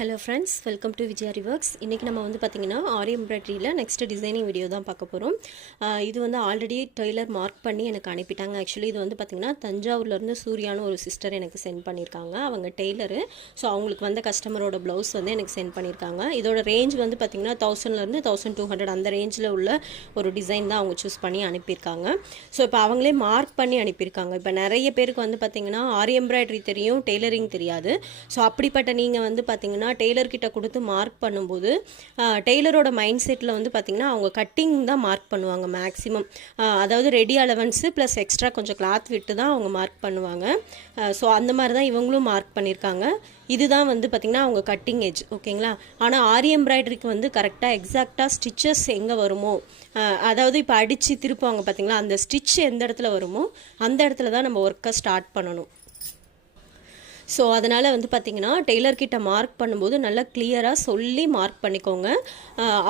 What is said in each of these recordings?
Hello friends, welcome to Aari Works. இன்னைக்கு நம்ம வந்து பாத்தீங்கன்னா ஆரி எம்ப்ராய்டரியில நெக்ஸ்ட் டிசைனிங் வீடியோ தான் பார்க்க போறோம். இது வந்து ஆல்ரெடி டெய்லர் மார்க் பண்ணி எனக்கு அனுப்பிட்டாங்க. एक्चुअली இது வந்து பாத்தீங்கன்னா தஞ்சாவூர்ல இருந்து சூர்யான்னு ஒரு சிஸ்டர் எனக்கு சென்ட் பண்ணிருக்காங்க. அவங்க டெய்லர். சோ அவங்களுக்கு வந்த கஸ்டமரோட ப்лауஸ் வந்து எனக்கு சென்ட் பண்ணிருக்காங்க. இதோட ரேஞ்ச் வந்து பாத்தீங்கன்னா 1000 ல இருந்து 1200 அந்த ரேஞ்சில உள்ள ஒரு டிசைன் தான் அவங்க சூஸ் பண்ணி அனுப்பியிருக்காங்க. சோ இப்போ அவங்களே மார்க் பண்ணி அனுப்பியிருக்காங்க. இப்போ நிறைய பேருக்கு வந்து பாத்தீங்கன்னா ஆரி எம்ப்ராய்டரி தெரியும், டெய்லரிங் தெரியாது. சோ அப்படிப்பட்ட நீங்க வந்து பாத்தீங்கன்னா டெய்லர் கிட்ட கொடுத்து மார்க் பண்ணும்போது டெய்லரோட மைண்ட் செட்டில் வந்து பார்த்தீங்கன்னா அவங்க கட்டிங் தான் மார்க் பண்ணுவாங்க மேக்ஸிமம். அதாவது ரெடி அலவன்ஸு ப்ளஸ் எக்ஸ்ட்ரா கொஞ்சம் கிளாத் விட்டு தான் அவங்க மார்க் பண்ணுவாங்க. ஸோ அந்த மாதிரி தான் இவங்களும் மார்க் பண்ணியிருக்காங்க. இதுதான் வந்து பார்த்திங்கன்னா அவங்க கட்டிங் எட்ஜ், ஓகேங்களா. ஆனால் ஆரி எம்ப்ராய்டரிக்கு வந்து கரெக்டாக எக்ஸாக்டாக ஸ்டிச்சஸ் எங்கே வருமோ, அதாவது இப்போ அடித்து திருப்புவாங்க பார்த்தீங்களா, அந்த ஸ்டிச் எந்த இடத்துல வருமோ அந்த இடத்துல தான் நம்ம ஒர்க்கை ஸ்டார்ட் பண்ணணும். ஸோ அதனால் வந்து பார்த்திங்கன்னா டெய்லர்கிட்ட மார்க் பண்ணும்போது நல்லா கிளியராக சொல்லி மார்க் பண்ணிக்கோங்க.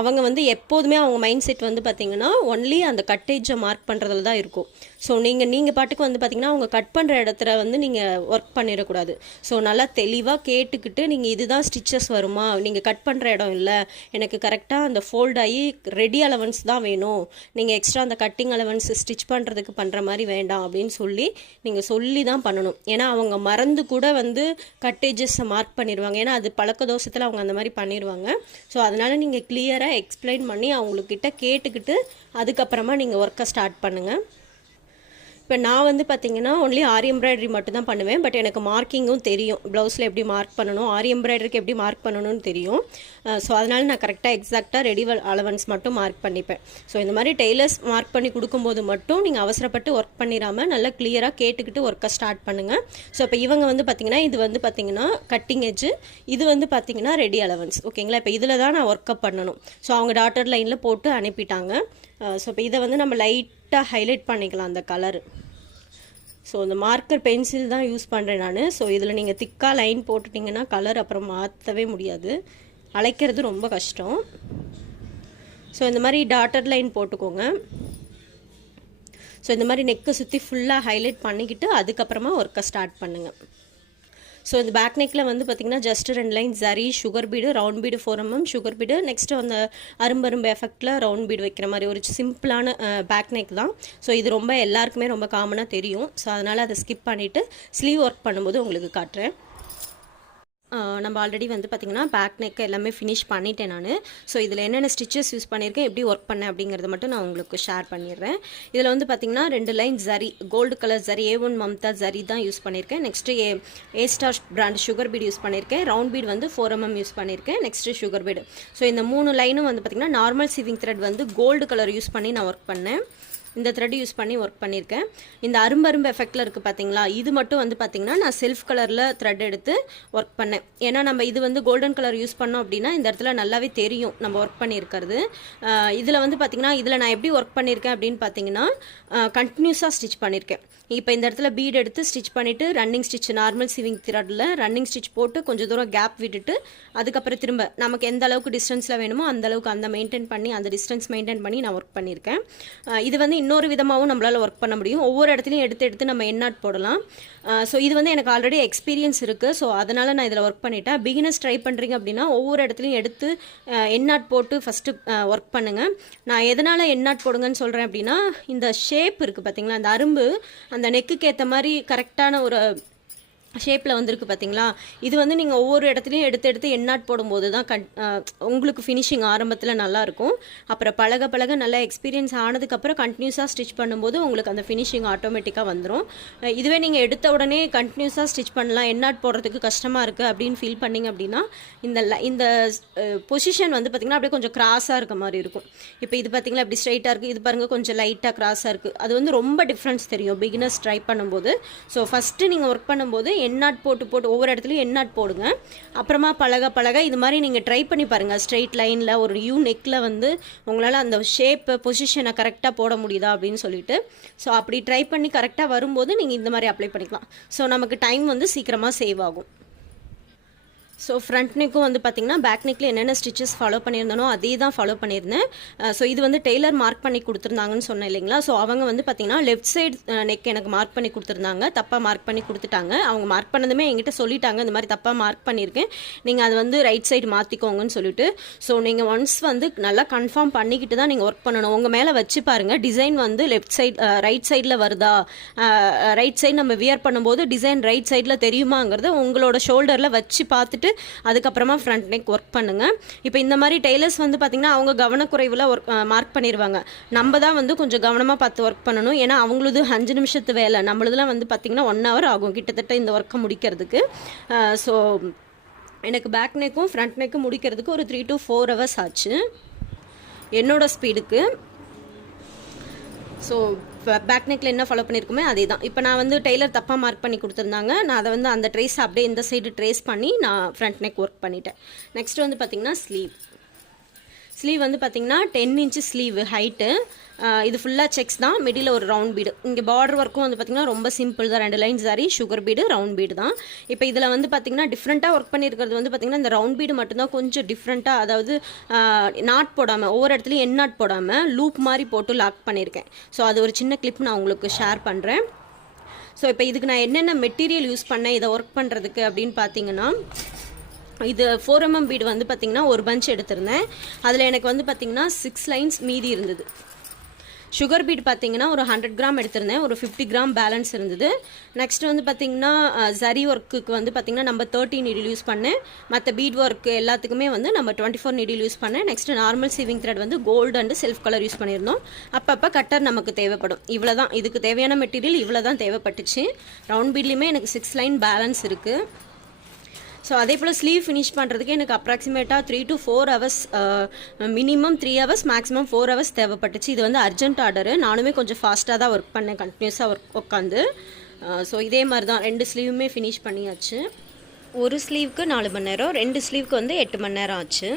அவங்க வந்து எப்போதுமே அவங்க மைண்ட் செட் வந்து பார்த்திங்கன்னா ஒன்லி அந்த கட்டேஜை மார்க் பண்ணுறதுல தான் இருக்கும். ஸோ நீங்கள் பாட்டுக்கு வந்து பார்த்திங்கன்னா அவங்க கட் பண்ணுற இடத்துல வந்து நீங்கள் ஒர்க் பண்ணிடக்கூடாது. ஸோ நல்லா தெளிவாக கேட்டுக்கிட்டு நீங்கள் இதுதான் ஸ்டிச்சஸ் வருமா, நீங்கள் கட் பண்ணுற இடம் இல்லை, எனக்கு கரெக்டாக அந்த ஃபோல்ட் ஆகி ரெடி அலவன்ஸ் தான் வேணும், நீங்கள் எக்ஸ்ட்ரா அந்த கட்டிங் அலவன்ஸ் ஸ்டிச் பண்ணுறதுக்கு பண்ணுற மாதிரி வேண்டாம் அப்படின்னு நீங்கள் சொல்லி தான் பண்ணணும். ஏன்னா அவங்க மறந்து கூட வந்து கட்டேஜஸை மார்க் பண்ணிடுவாங்க. ஏன்னா அது பழக்க தோஷத்தில் அவங்க அந்த மாதிரி பண்ணிடுவாங்க. ஸோ அதனால் நீங்கள் கிளியராக எக்ஸ்பிளைன் பண்ணி அவங்கக்கிட்ட கேட்டுக்கிட்டு அதுக்கப்புறமா நீங்கள் ஒர்க்கை ஸ்டார்ட் பண்ணுங்கள். இப்போ நான் வந்து பார்த்தீங்கன்னா ஒன்லி ஆரி எம்ப்ராய்டரி மட்டும் தான் பண்ணுவேன். பட் எனக்கு மார்க்கிங்கும் தெரியும், ப்ளவுஸில் எப்படி மார்க் பண்ணணும், ஆரி எம்ப்ராய்டரிக்கு எப்படி மார்க் பண்ணணும்னு தெரியும். ஸோ அதனால் நான் கரெக்டாக எக்ஸாக்டாக ரெடி அலவன்ஸ் மட்டும் மார்க் பண்ணிப்பேன். ஸோ இந்த மாதிரி டெய்லர்ஸ் மார்க் பண்ணி கொடுக்கும்போது மட்டும் நீங்கள் அவசரப்பட்டு ஒர்க் பண்ணிடாமல் நல்லா கிளியராக கேட்டுக்கிட்டு ஒர்க்கை ஸ்டார்ட் பண்ணுங்கள். ஸோ இப்போ இவங்க வந்து பார்த்தீங்கன்னா இது வந்து பார்த்தீங்கன்னா கட்டிங் எட்ஜு, இது வந்து பார்த்தீங்கன்னா ரெடி அலவன்ஸ், ஓகேங்களா. இப்போ இதில் தான் நான் ஒர்க்கப் பண்ணணும். ஸோ அவங்க டாட்டர் லைனில் போட்டு அனுப்பிட்டாங்க. ஸோ இப்போ இதை வந்து நம்ம லைட்டாக ஹைலைட் பண்ணிக்கலாம் அந்த கலரு. ஸோ இந்த மார்க்கர் பென்சில் தான் யூஸ் பண்ணுறேன் நான். ஸோ இதில் நீங்கள் திக்காக லைன் போட்டுட்டிங்கன்னா கலர் அப்புறம் மாற்றவே முடியாது, அழைக்கிறது ரொம்ப கஷ்டம். ஸோ இந்த மாதிரி டாட்டர் லைன் போட்டுக்கோங்க. ஸோ இந்த மாதிரி நெக்கை சுற்றி ஃபுல்லாக ஹைலைட் பண்ணிக்கிட்டு அதுக்கப்புறமா ஒர்க்கை ஸ்டார்ட் பண்ணுங்கள். ஸோ இந்த பேக் நெக்கில் வந்து பார்த்திங்கன்னா just 2 line zari, sugar bead, round bead 4 mm sugar bead, next அந்த அரும்பரும்பு எஃபெக்டில் ரவுண்ட் பீடு வைக்கிற மாதிரி ஒரு சிம்பிளான பேக் நெக் தான். ஸோ இது ரொம்ப எல்லாருக்குமே ரொம்ப காமனாக தெரியும். ஸோ அதனால் அதை ஸ்கிப் பண்ணிவிட்டு ஸ்லீவ் ஒர்க் பண்ணும்போது உங்களுக்கு காட்டுறேன். நம்ம ஆல்ரெடி வந்து பார்த்திங்கன்னா பேக் நெக் எல்லாமே ஃபினிஷ் பண்ணிட்டேன் நான். ஸோ இதில் என்னென்ன ஸ்டிச்சஸ் யூஸ் பண்ணியிருக்கேன், எப்படி ஒர்க் பண்ணேன் அப்படிங்கிறத மட்டும் நான் உங்களுக்கு ஷேர் பண்ணிடுறேன். இதில் வந்து பார்த்திங்கன்னா 2 line zari, gold colour zari, A1 Mamta zari தான் யூஸ் பண்ணியிருக்கேன். Next A star brand sugar bead use பண்ணியிருக்கேன். ரவுண்ட் பீடு வந்து 4 mm யூஸ் பண்ணியிருக்கேன். Next sugar bead. ஸோ இந்த 3 லைனும் வந்து பார்த்திங்கன்னா நார்மல் சீவிங் த்ரெட் வந்து கோல்டு கலர் யூஸ் பண்ணி நான் ஒர்க் பண்ணேன். இந்த த்ரெட் யூஸ் பண்ணி ஒர்க் பண்ணியிருக்கேன். இந்த அரும்பரும்பு எஃபெக்டில் இருக்குது பார்த்தீங்களா, இது மட்டும் வந்து பார்த்திங்கன்னா நான் செல்ஃப் கலரில் த்ரெட் எடுத்து ஒர்க் பண்ணேன். ஏன்னா நம்ம இது வந்து கோல்டன் கலர் யூஸ் பண்ணோம் அப்படின்னா இந்த இடத்துல நல்லாவே தெரியும் நம்ம ஒர்க் பண்ணியிருக்கிறது. இதில் வந்து பார்த்திங்கன்னா இதில் நான் எப்படி ஒர்க் பண்ணியிருக்கேன் அப்படின்னு பார்த்தீங்கன்னா கண்டினியூஸாக ஸ்டிச் பண்ணியிருக்கேன். இப்போ இந்த இடத்துல பீட் எடுத்து ஸ்டிச் பண்ணிவிட்டு running stitch, normal சீவிங் த்ரெட்டில் running stitch போட்டு கொஞ்சம் தூரம் கேப் விட்டுட்டு அதுக்கப்புறம் திரும்ப நமக்கு எந்த அளவுக்கு டிஸ்டன்ஸில் வேணுமோ அந்த அளவுக்கு அந்த மெயின்டைன் பண்ணி அந்த டிஸ்டன்ஸ் மெயின்டைன் பண்ணி நான் ஒர்க் பண்ணியிருக்கேன். இது வந்து இன்னொரு விதமாகவும் நம்மளால் ஒர்க் பண்ண முடியும். ஒவ்வொரு இடத்துலையும் எடுத்து நம்ம எண்ணாட் போடலாம். ஸோ இது வந்து எனக்கு ஆல்ரெடி எக்ஸ்பீரியன்ஸ் இருக்குது. ஸோ அதனால் நான் இதில் ஒர்க் பண்ணிட்டேன். பிகினர்ஸ் ட்ரை பண்ணுறீங்க அப்படின்னா ஒவ்வொரு இடத்துலையும் எடுத்து எண்ணாட் போட்டு ஃபஸ்ட்டு ஒர்க் பண்ணுங்கள். நான் எதனால் எண்ணாட் போடுங்கன்னு சொல்கிறேன் அப்படின்னா இந்த ஷேப் இருக்குது பார்த்தீங்களா, அந்த அரும்பு அந்த நெக்குக்கு ஏற்ற மாதிரி கரெக்டான ஒரு ஷேப்பில் வந்துருக்கு பார்த்தீங்களா. இது வந்து நீங்கள் ஒவ்வொரு இடத்துலையும் எடுத்து எண்ணாட் போடும்போது தான் உங்களுக்கு ஃபினிஷிங் ஆரம்பத்தில் நல்லாயிருக்கும். அப்புறம் பழக நல்லா எக்ஸ்பீரியன்ஸ் ஆனதுக்கப்புறம் கண்டினியூஸாக ஸ்டிச் பண்ணும்போது உங்களுக்கு அந்த ஃபினிஷிங் ஆட்டோமேட்டிக்காக வந்துடும். இதுவே நீங்கள் எடுத்த உடனே கண்டினியூஸாக ஸ்டிச் பண்ணலாம், எண்ணாட் போடுறதுக்கு கஷ்டமாக இருக்குது அப்படின்னு ஃபீல் பண்ணிங்க அப்படின்னா இந்த பொசிஷன் வந்து பார்த்திங்கன்னா அப்படியே கொஞ்சம் கிராஸாக இருக்க மாதிரி இருக்கும். இப்போ இது பார்த்திங்களா இப்படி ஸ்ட்ரைட்டாக இருக்குது, இது பாருங்கள் கொஞ்சம் லைட்டாக கிராஸாக இருக்குது. அது வந்து ரொம்ப டிஃப்ரென்ஸ் தெரியும் பிகினர்ஸ் ட்ரை பண்ணும்போது. ஸோ ஃபஸ்ட்டு நீங்கள் ஒர்க் பண்ணும்போது எண்ணாட் போட்டு ஒவ்வொரு இடத்துலையும் எண்ணாட் போடுங்க. அப்புறமா பழக இது மாதிரி நீங்கள் ட்ரை பண்ணி பாருங்கள். ஸ்ட்ரெயிட் லைனில் ஒரு யூ நெக்கில் வந்து உங்களால் அந்த ஷேப்பு பொசிஷனை கரெக்டாக போட முடியுதா அப்படின்னு சொல்லிட்டு. ஸோ அப்படி ட்ரை பண்ணி கரெக்டாக வரும்போது நீங்கள் இந்த மாதிரி அப்ளை பண்ணிக்கலாம். ஸோ நமக்கு டைம் வந்து சீக்கிரமாக சேவ் ஆகும். ஸோ ஃப்ரண்ட் நெக்கும் வந்து பார்த்திங்கன்னா பேக் நெக்கில் என்னென்ன ஸ்டிச்சஸ் ஃபாலோ பண்ணியிருந்தனோ அதே தான் ஃபாலோ பண்ணியிருந்தேன். ஸோ இது வந்து டெய்லர் மார்க் பண்ணி கொடுத்துருந்தாங்கன்னு சொன்னேன் இல்லைங்களா. ஸோ அவங்க வந்து பார்த்திங்கன்னா லெஃப்ட் சைடு நெக் எனக்கு மார்க் பண்ணி கொடுத்துருந்தாங்க, தப்பாக மார்க் பண்ணி கொடுத்துட்டாங்க. அவங்க மார்க் பண்ணதுமே என்கிட்ட சொல்லிட்டாங்க, இந்த மாதிரி தப்பாக மார்க் பண்ணியிருக்கேன், நீங்கள் அது வந்து ரைட் சைடு மாற்றிக்கோங்கன்னு சொல்லிட்டு. ஸோ நீங்கள் ஒன்ஸ் வந்து நல்லா கன்ஃபார்ம் பண்ணிக்கிட்டு தான் நீங்கள் ஒர்க் பண்ணணும். உங்கள் மேலே வச்சு பாருங்கள், டிசைன் வந்து லெஃப்ட் சைடு ரைட் சைடில் வருதா, ரைட் சைடு நம்ம வியர் பண்ணும்போது டிசைன் ரைட் சைடில் தெரியுமாங்கிறத உங்களோட ஷோல்டரில் வச்சு பார்த்துட்டு அதுக்கப்புறமா ஃப்ரண்ட் நெக் ஒர்க் பண்ணுங்கள். இப்போ இந்த மாதிரி டெய்லர்ஸ் வந்து பார்த்திங்கன்னா அவங்க கவனக்குறைவில் ஒர்க் மார்க் பண்ணிடுவாங்க. நம்ம தான் வந்து கொஞ்சம் கவனமாக பார்த்து ஒர்க் பண்ணணும். ஏன்னா அவங்களது 5 நிமிஷத்து வேலை, நம்மளதுலாம் வந்து பார்த்திங்கன்னா 1 hour ஆகும் கிட்டத்தட்ட இந்த ஒர்க்கை முடிக்கிறதுக்கு. ஸோ எனக்கு பேக் நெக்கும் ஃப்ரண்ட் நெக்கும் முடிக்கிறதுக்கு ஒரு 3 to 4 hours ஆச்சு என்னோட ஸ்பீடுக்கு. ஸோ பேக் நெக்கில் என்ன ஃபாலோ பண்ணியிருக்குமே அதே தான். இப்போ நான் வந்து டெய்லர் தப்பாக மார்க் பண்ணி கொடுத்துருந்தாங்க, நான் அதை வந்து அந்த ட்ரேஸ் அப்படியே இந்த சைடு ட்ரேஸ் பண்ணி நான் ஃப்ரண்ட் நெக் ஒர்க் பண்ணிட்டேன். நெக்ஸ்ட் வந்து பார்த்திங்கன்னா ஸ்லீவ் வந்து பார்த்திங்கன்னா 10 inch ஸ்லீவ் ஹைட்டு. இது ஃபுல்லாக செக்ஸ் தான், மிடில் ஒரு ரவுண்ட் பீடு. இங்கே பார்டர் ஒர்க்கும் வந்து பார்த்திங்கன்னா ரொம்ப சிம்பிள் தான், 2 line sari, sugar bead, round bead தான். இப்போ இதில் வந்து பார்த்திங்கன்னா டிஃப்ரெண்ட்டாக ஒர்க் பண்ணியிருக்கிறது வந்து பார்த்திங்கன்னா இந்த ரவுண்ட் பீடு மட்டும்தான் கொஞ்சம் டிஃப்ரெண்ட்டாக, அதாவது நாட் போடாமல், ஒவ்வொரு இடத்துலையும் என் நாட் போடாமல் லூப் மாதிரி போட்டு லாக் பண்ணியிருக்கேன். ஸோ அது ஒரு சின்ன கிளிப் நான் உங்களுக்கு ஷேர் பண்ணுறேன். ஸோ இப்போ இதுக்கு நான் என்னென்ன மெட்டீரியல் யூஸ் பண்ணேன் இதை ஒர்க் பண்ணுறதுக்கு அப்படின்னு பார்த்தீங்கன்னா, இது 4mm பீடு வந்து பார்த்திங்கன்னா ஒரு பஞ்ச் எடுத்திருந்தேன். அதில் எனக்கு வந்து பார்த்திங்கன்னா 6 lines மீதி இருந்தது. சுகர் பீட் பார்த்திங்கன்னா ஒரு 100 gram எடுத்திருந்தேன், ஒரு 50 gram பேலன்ஸ் இருந்தது. நெக்ஸ்ட் வந்து பார்த்திங்கன்னா ஜரி ஒர்க்குக்கு வந்து பார்த்திங்கன்னா நம்ம 30 needle யூஸ் பண்ணேன். மற்ற பீட் ஒர்க்கு எல்லாத்துக்குமே வந்து நம்ம 24 needle யூஸ் பண்ணேன். நெக்ஸ்ட் நார்மல் சீவிங் த்ரெட் வந்து gold and self colour use பண்ணியிருந்தோம். அப்பப்போ கட்டர் நமக்கு தேவைப்படும். இவ்வளோ தான், இதுக்கு தேவையான மெட்டீரியல் இவ்வளோ தான் தேவைப்பட்டுச்சு. ரவுண்ட் பீட்லேயுமே எனக்கு 6 line பேலன்ஸ் இருக்குது. ஸோ அதே போல் ஸ்லீவ் ஃபினிஷ் பண்ணுறதுக்கு எனக்கு அப்ராக்சிமேட்டாக 3 to 4 hours, minimum 3 hours, maximum 4 hours தேவைப்பட்டுச்சு. இது வந்து அர்ஜென்ட் ஆர்டரு, நானுமே கொஞ்சம் ஃபாஸ்ட்டாக தான் ஒர்க் பண்ணேன், கண்டினியூஸாக உட்காந்து. ஸோ இதே மாதிரி தான் 2 ஸ்லீவுமே ஃபினிஷ் பண்ணியாச்சு. ஒரு ஸ்லீவுக்கு 4 மணி நேரம், 2 ஸ்லீவுக்கு வந்து 8 மணி நேரம் ஆச்சு.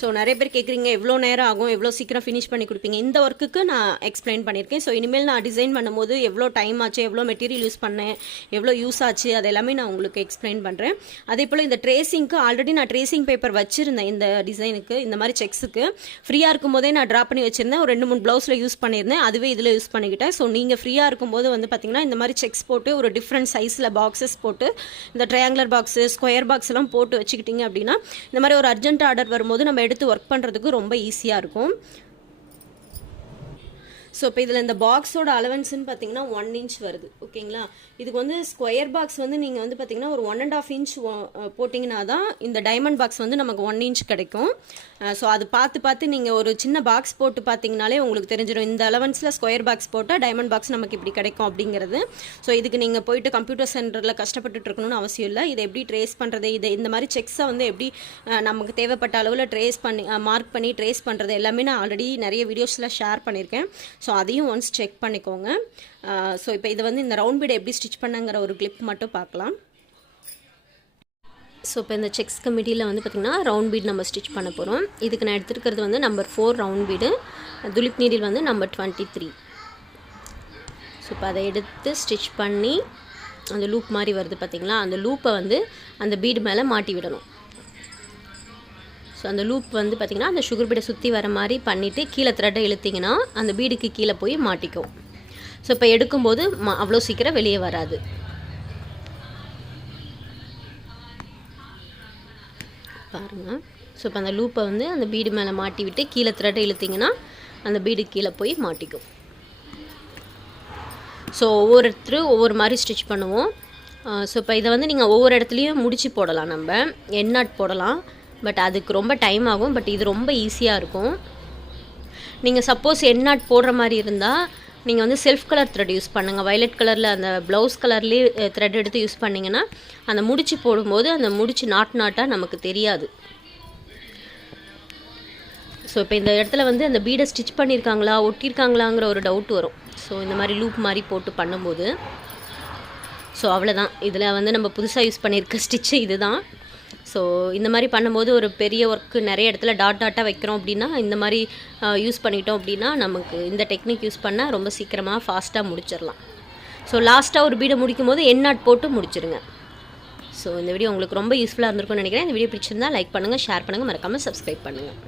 ஸோ நிறைய பேர் கேட்குறீங்க எவ்வளோ நேரம் ஆகும், எவ்வளோ சீக்கிரம் ஃபினிஷ் பண்ணி கொடுப்பீங்க. இந்த ஒர்க்குக்கு நான் எக்ஸ்பிளைன் பண்ணியிருக்கேன். ஸோ இனிமேல் நான் டிசைன் பண்ணும்போது எவ்வளோ டைம் ஆச்சு, எவ்வளோ மெட்டீரியல் யூஸ் பண்ணேன், எவ்வளோ யூஸ் ஆச்சு, அது எல்லாமே நான் உங்களுக்கு எக்ஸ்பிளைன் பண்ணுறேன். அதே போல் இந்த ட்ரேசிங்க்கு ஆல்ரெடி நான் ட்ரேசிங் பேப்பர் வச்சுருந்தேன். இந்த டிசைனுக்கு, இந்த மாதிரி செக்ஸுக்கு ஃப்ரீயாக இருக்கும்போதே நான் ட்ரா பண்ணி வச்சுருந்தேன். ஒரு 2-3 ப்ளவுஸில் யூஸ் பண்ணியிருந்தேன், அதுவே இதில் யூஸ் பண்ணிக்கிட்டேன். ஸோ நீங்கள் ஃப்ரீயாக இருக்கும்போது வந்து பார்த்திங்கன்னா இந்த மாதிரி செக்ஸ் போட்டு ஒரு டிஃப்ரெண்ட் சைஸில் பாக்ஸஸ் போட்டு, இந்த ட்ரையாங்குலர் பாக்ஸு, ஸ்கொயர் பாக்ஸ் எல்லாம் போட்டு வச்சுக்கிட்டிங்க அப்படின்னா இந்த மாதிரி ஒரு அர்ஜென்ட் ஆர்டர் வரும்போது நம்ம எடுத்து ஒர்க் பண்ணுறதுக்கு ரொம்ப ஈஸியாக இருக்கும். ஸோ இப்போ இதில் இந்த பாக்ஸோட அலவன்ஸ்ன்னு பார்த்தீங்கன்னா 1 inch வருது, ஓகேங்களா. இதுக்கு வந்து ஸ்கொயர் பாக்ஸ் வந்து நீங்கள் வந்து பார்த்தீங்கன்னா ஒரு 1.5 inch போட்டிங்கன்னா தான் இந்த டைமண்ட் பாக்ஸ் வந்து நமக்கு 1 inch கிடைக்கும். ஸோ அது பார்த்து நீங்கள் ஒரு சின்ன பாக்ஸ் போட்டு பார்த்தீங்கனாலே உங்களுக்கு தெரிஞ்சிடும் இந்த அலவன்ஸில் ஸ்கொயர் பாக்ஸ் போட்டால் டைமண்ட் பாக்ஸ் நமக்கு இப்படி கிடைக்கும் அப்படிங்கிறது. ஸோ இதுக்கு நீங்கள் போயிட்டு கம்ப்யூட்டர் சென்டரில் கஷ்டப்பட்டுட்டு இருக்கணும்னு அவசியம் இல்லை. இதை எப்படி ட்ரேஸ் பண்ணுறது, இதை இந்த மாதிரி செக்ஸை வந்து எப்படி நமக்கு தேவைப்பட்ட அளவில் ட்ரேஸ் பண்ணி மார்க் பண்ணி ட்ரேஸ் பண்ணுறது எல்லாமே நான் ஆல்ரெடி நிறைய வீடியோஸில் ஷேர் பண்ணியிருக்கேன். ஸோ அதையும் ஒன்ஸ் செக் பண்ணிக்கோங்க. ஸோ இப்போ இதை வந்து இந்த ரவுண்ட் பீடை எப்படி ஸ்டிச் பண்ணங்கிற ஒரு கிளிப் மட்டும் பார்க்கலாம். ஸோ இப்போ இந்த செக்ஸ்க்கு மிடியில் வந்து பார்த்திங்கன்னா ரவுண்ட் பீட் நம்ம ஸ்டிச் பண்ண போகிறோம். இதுக்கு நான் எடுத்துருக்கிறது வந்து number 4 round bead, tulip needle வந்து நம்பர் 23. ஸோ இப்போ அதை எடுத்து ஸ்டிச் பண்ணி அந்த லூப் மாதிரி வருது பார்த்திங்களா, அந்த லூப்பை வந்து அந்த பீடு மேலே மாட்டி விடணும். ஸோ அந்த லூப் வந்து பார்த்திங்கன்னா அந்த சுகர் பீடை சுற்றி வர மாதிரி பண்ணிவிட்டு கீழே த்ரெட்டை இழுத்திங்கன்னா அந்த பீடுக்கு கீழே போய் மாட்டிக்கும். ஸோ இப்போ எடுக்கும்போது அவ்வளோ சீக்கிரம் வெளியே வராது. பாருங்கள். ஸோ இப்போ அந்த லூப்பை வந்து அந்த பீடு மேலே மாட்டி விட்டு கீழே த்ரெட்டை இழுத்திங்கன்னா அந்த பீடு கீழே போய் மாட்டிக்கும். ஸோ ஒவ்வொருத்தரும் ஒவ்வொரு மாதிரி ஸ்டிச் பண்ணுவோம். ஸோ இப்போ இதை வந்து நீங்கள் ஒவ்வொரு இடத்துலையும் முடிச்சு போடலாம், நம்ம என் நாட் போடலாம். பட் அதுக்கு ரொம்ப டைம் ஆகும். பட் இது ரொம்ப ஈஸியாக இருக்கும். நீங்கள் சப்போஸ் என் நாட் போடுற மாதிரி இருந்தால் நீங்கள் வந்து செல்ஃப் கலர் த்ரெட் யூஸ் பண்ணுங்கள். வயலட் கலரில் அந்த ப்ளவுஸ் கலர்லேயே த்ரெட் எடுத்து யூஸ் பண்ணிங்கன்னா அந்த முடிச்சு போடும்போது அந்த முடிச்சு நாட்டாக நமக்கு தெரியாது. ஸோ இப்போ இந்த இடத்துல வந்து அந்த பீடை ஸ்டிச் பண்ணியிருக்காங்களா ஒட்டியிருக்காங்களாங்கிற ஒரு டவுட் வரும். ஸோ இந்த மாதிரி லூப் மாதிரி போட்டு பண்ணும்போது ஸோ அவ்வளோதான். இதில் வந்து நம்ம புதுசாக யூஸ் பண்ணியிருக்க ஸ்டிச்சு இது தான். ஸோ இந்த மாதிரி பண்ணும்போது ஒரு பெரிய ஒர்க்கு நிறைய இடத்துல டாட்டாக வைக்கிறோம் அப்படின்னா இந்த மாதிரி யூஸ் பண்ணிட்டோம் அப்படின்னா நமக்கு இந்த டெக்னிக் யூஸ் பண்ணால் ரொம்ப சீக்கிரமாக ஃபாஸ்ட்டாக முடிச்சிடலாம். ஸோ லாஸ்ட்டாக ஒரு பீடை முடிக்கும் போது என் நாட் போட்டு முடிச்சிருங்க. ஸோ இந்த வீடியோ உங்களுக்கு ரொம்ப யூஸ்ஃபுல்லாக இருந்திருக்கும்னு நினைக்கிறேன். இந்த வீடியோ பிடிச்சிருந்தா லைக் பண்ணுங்கள், ஷேர் பண்ணுங்கள், மறக்காமல் சப்ஸ்கிரைப் பண்ணுங்கள்.